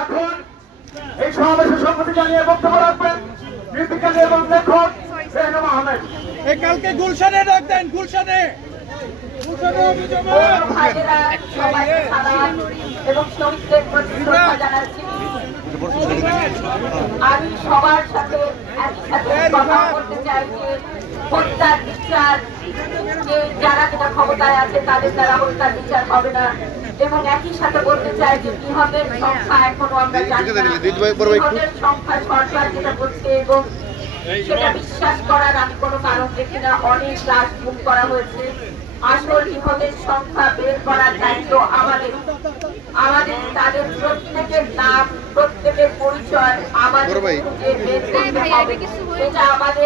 এখন এই সমাবেশের সম্মতি জানিয়ে বক্তব্য রাখবেন নির্বিকালী এবং লেখক রেহনুম আহমেদ। কালকে গুলশানে ডাক দেন, গুলশানে এবং শহীদদের প্রতি শ্রদ্ধা জানাচ্ছি। আমি সবার সাথে একসাথে কথা বলতে চাই যে হত্যার বিচার, যে যারা কিনা ক্ষমতায় আছে তাদের দ্বারা হত্যার বিচার হবে না। এবং একই সাথে বলতে চাই যে নিহতের সংখ্যা এখনো আমরা জানি না। নিহতের সংখ্যা সরকার যেটা বলছে এবং সেটা বিশ্বাস করার আমি কোনো কারণ দেখি না। অনেক লাশ গুম করা হয়েছে। আসল নিহতের সংখ্যা বের করার দায়িত্ব আমাদের। তাদের প্রত্যেকের নাম, প্রত্যেকের পরিচয় আমাদের খুঁজে বের করতে হবে। এটা আমাদের